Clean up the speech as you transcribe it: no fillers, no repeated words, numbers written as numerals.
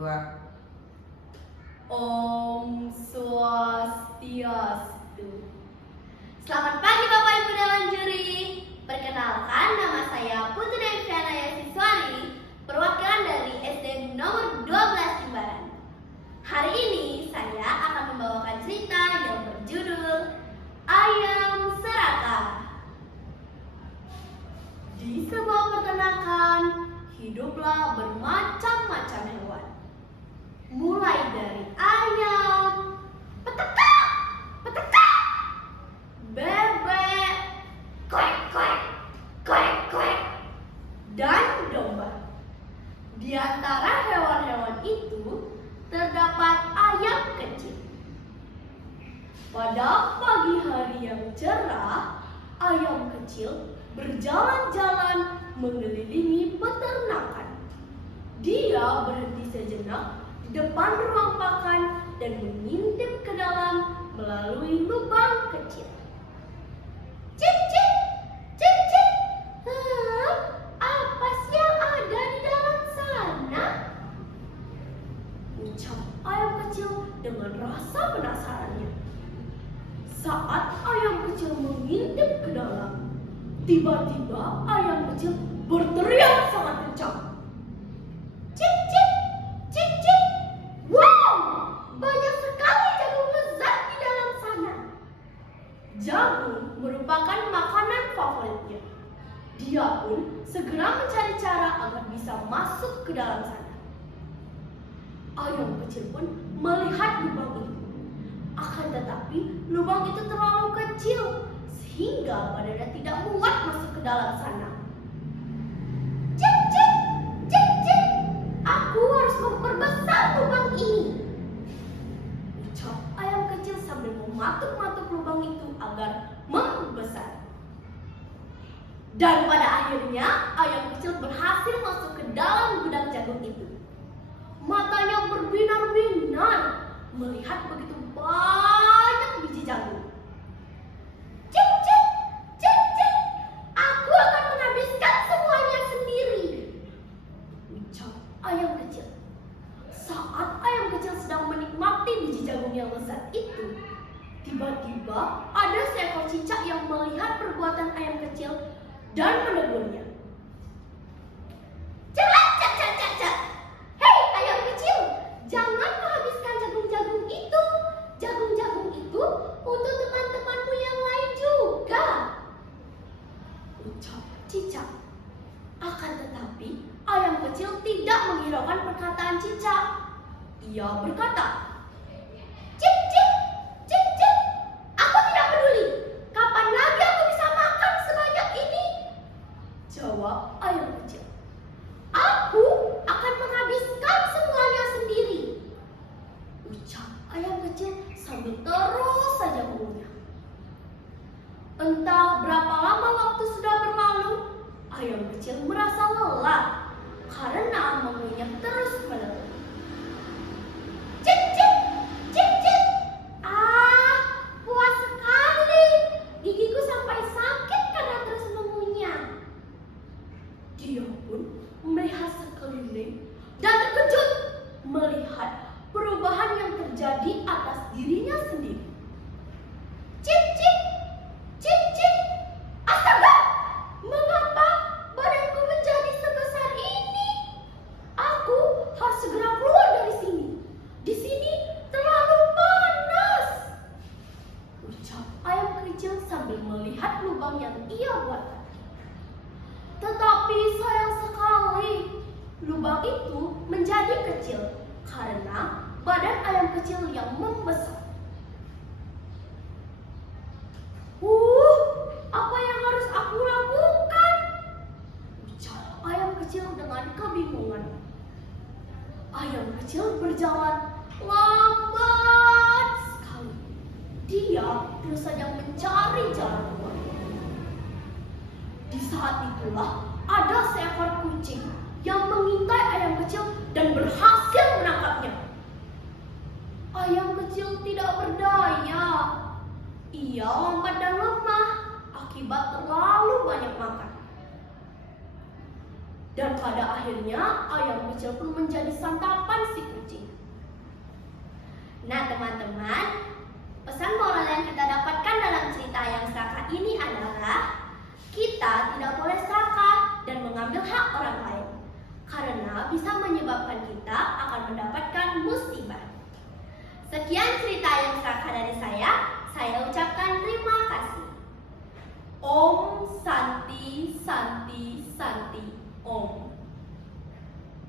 2. Om Swastiastu. Selamat pagi Bapak Ibu Dewan Juri. Perkenalkan, nama saya Putri Deviana Yasiswari, perwakilan dari SD nomor 12 Jimbaran. Hari ini saya akan membawakan cerita yang berjudul Ayam Serakah. Di sebuah peternakan hiduplah bermacam-macam hewan. Mulai dari ayam, petekak, petekak, bebek, kwek, kwek, kwek, kwek, dan domba. Di antara hewan-hewan itu terdapat ayam kecil. Pada pagi hari yang cerah, ayam kecil berjalan-jalan mengelilingi peternakan. Dia berhenti sejenak di depan ruang pakan dan mengintip ke dalam melalui lubang kecil. Cip, cip, cip, cip. Apa sih yang ada di dalam sana? Ucap ayam kecil dengan rasa penasarannya. Saat ayam kecil mengintip ke dalam, tiba-tiba ayam kecil berteriak sangat kencang. Cip, cip, cip, cip. Wow, banyak sekali jagung lezat di dalam sana. Jagung merupakan makanan favoritnya. Dia pun segera mencari cara agar bisa masuk ke dalam sana. Ayam kecil pun melihat lubang itu. Akan tetapi lubang itu terlalu kecil sehingga badannya tidak muat masuk ke dalam sana. Cip, cip, cip, cip. Aku harus memperbesar lubang ini, ucap ayam kecil sambil mematuk-matuk lubang itu agar membesar. Dan pada akhirnya ayam kecil berhasil masuk ke dalam gudang jagung itu. Matanya berbinar-binar melihat begitu banyak biji jagung. Cip, cip, cip, cip. Aku akan menghabiskan semuanya sendiri, ucap ayam kecil. Saat ayam kecil sedang menikmati biji jagung yang lezat itu, tiba-tiba ada seekor cicak yang melihat perbuatan ayam kecil dan menegurnya. Cak, cak, cak, cak, cak. Hei ayam kecil, jangan menghabiskan jagung-jagung itu. Jagung-jagung itu untuk teman-temanmu yang lain juga, ucap cicak. Akan tetapi ayam kecil tidak menghiraukan perkataan cicak. Ia berkata, cip, cip, cip, cip. Aku tidak peduli. Kapan lagi aku bisa makan sebanyak ini? Jawab ayam kecil. Aku akan menghabiskan semuanya sendiri, ucap ayam kecil sambil terus saja mengunyah. Entah berapa lama waktu sudah berlalu, ayam kecil merasa lelah karena mengunyah terus-menerus. Cip, cip, cip, cip. Puas sekali. Gigiku sampai sakit karena terus mengunyah. Dia pun melihat sekeliling dan terkejut melihat perubahan yang terjadi atas dirinya sendiri. Cip, cip, cip, cip. Astaga, mengapa badanku menjadi sebesar ini? Aku harus segera keluar dari sini. Di sini terlalu panas, ucap ayam kecil sambil melihat lubang yang ia buat. Tetapi sayang sekali, lubang itu menjadi kecil karena badan ayam kecil yang membesar. Apa yang harus aku lakukan? Ucap ayam kecil dengan kebingungan. Ayam kecil berjalan lambat sekali. Dia terus saja mencari jalan keluar. Di saat itulah ada seekor kucing yang mengintai ayam kecil dan berhasil menangkapnya. Ayam kecil tidak berdaya. Ia lambat dan lemah akibat terlalu banyak makan. Dan pada akhirnya ayam kecil pun menjadi santapan si kucing. Nah teman-teman, pesan moral yang kita dapatkan dalam cerita yang serakah ini adalah kita tidak boleh serakah dan mengambil hak orang lain, karena bisa menyebabkan kita akan mendapatkan musibah. Sekian cerita yang serakah dari saya ucapkan terima